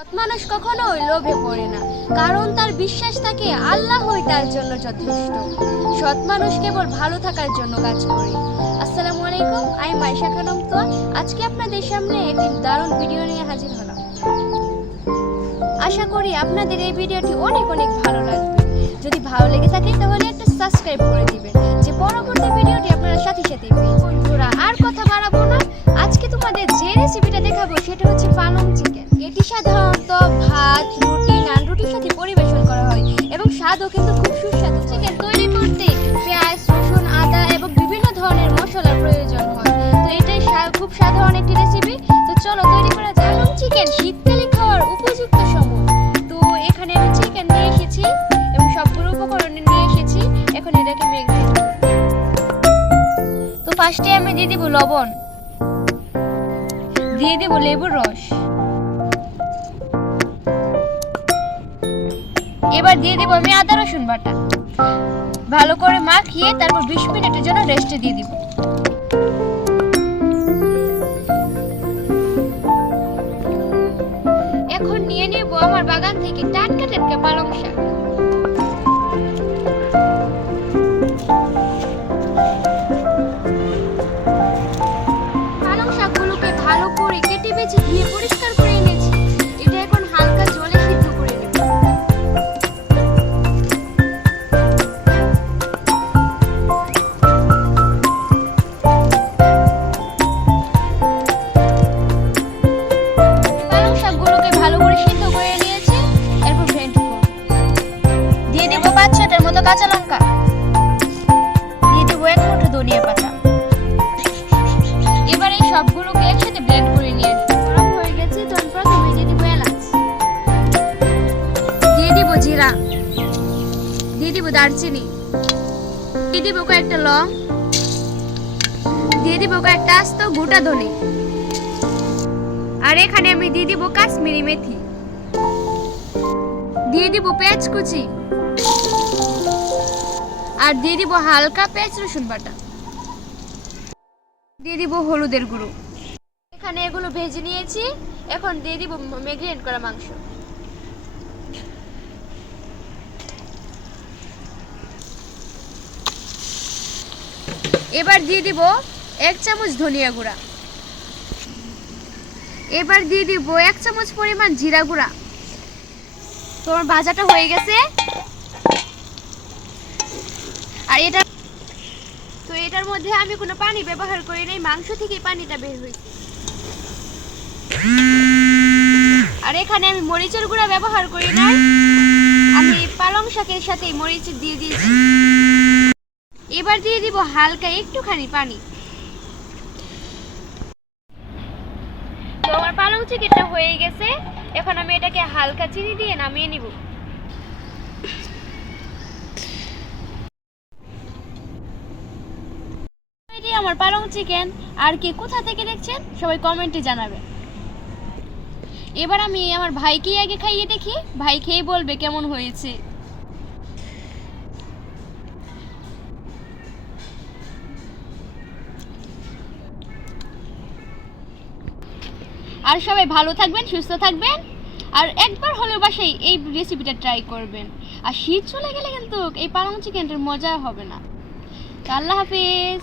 মানুষ কখনোই লোভে পড়ে না, কারণ তার বিশ্বাস থাকে আল্লাহই তার জন্য যথেষ্ট। সৎ মানুষ কেবল ভালো থাকার জন্য কাজ করে। আসসালামু আলাইকুম, আমি মাইশা খানম তো। আজকে আপনাদের সামনে একটি দারুণ ভিডিও নিয়ে হাজির হলাম। আশা করি আপনাদের এই ভিডিওটি অনেক অনেক ভালো লাগবে। যদি ভালো লেগে থাকে তাহলে একটা সাবস্ক্রাইব করে দিবেন। স্বাদও কিন্তু খুব সুস্বাদু চিকেন তৈরি করতে পেঁয়াজ রসুন আদা এবং বিভিন্ন ধরনের মশলার প্রয়োজন হয়। তো এটাই খুব সাধারণ একটি রেসিপি তো চলো তৈরি করা যাক। চিকেন শীতকালে খাওয়ার উপযুক্ত সময়। তো এখানে আমি চিকেন নিয়ে এসেছি এবং সবগুলো উপকরণ নিয়ে এসেছি। এখন এটাকে মেঘ তো ফার্স্টে আমি দিয়ে দিব লবণ। দিয়ে দেব লেবুর রস। এবার দিয়ে দেব আমি আদা রসুন বাটা। ভালো করে মাখিয়ে তারপর বিশ মিনিটের জন্য রেস্টে দিয়ে দিব। এখন নিয়ে নেব আমার বাগান থেকে টাটকা টাটকা পালং শাক। পালং শাকগুলোকে ভালো করে কেটে বেছে ধুয়ে পরিষ্কার করে মতো কাঁচা লঙ্কা। দিয়ে দেবো এক মুঠো ধনিয়া পাতা। এবার এই সবগুলোকে একসাথে ব্লেন্ড করে নিয়ে। গরম হয়ে গেছে তখন প্রথমে দিয়ে দিব জিরা। দিয়ে দিব দারচিনি। দিয়ে দিব কয়েকটা লং। দিয়ে দিব কয়েকটা আস্ত গোটা ধনে। আর এখানে আমি দিয়ে দিব কাশ্মীরি মেথি। দিয়ে দিব পেঁয়াজ কুচি। আর দিয়ে দিব হালকা পেঁয়াজ, রসুন বাটা। দিয়ে দিব হলুদের গুঁড়ো। এখানে এগুলো ভেজে নিয়েছি। এখন দিয়ে দিব মেগ্রেট করা মাংস। এবার দিয়ে দিব এক চামচ ধনিয়া গুঁড়া। এবার দিয়ে দিব এক চামচ পরিমাণ জিরা গুঁড়া। তোমার ভাজাটা হয়ে গেছে। আর এটা তো এটার মধ্যে আমি কোনো পানি ব্যবহার করি নাই, মাংস থেকে পানিটা বের হয়েছে। আর এখানে আমি মরিচের গুঁড়া ব্যবহার করি নাই। আমি পালং শাকের সাথে মরিচ দিয়ে দিয়েছি। এবার দিয়ে দিব হালকা একটুখানি পানি। তো আমার পালং চিকেনটা হয়ে গেছে। এখন আমি এটাকে হালকা চিনি দিয়ে নামিয়ে নিব এটি আমার পালং চিকেন। আর কে কোথা থেকে দেখছেন, সবাই কমেন্টে জানাবেন এবার আমি আমার ভাইকেই আগে খাইয়ে দেখি, ভাই খেয়ে বলবে কেমন হয়েছে। আর সবাই ভালো থাকবেন, সুস্থ থাকবেন। আর একবার হলেও বাসায় এই রেসিপিটা ট্রাই করবেন। আর শীত চলে গেলে কিন্তু এই পালং চিকেনটার মজা হবে না। আল্লাহ হাফিজ।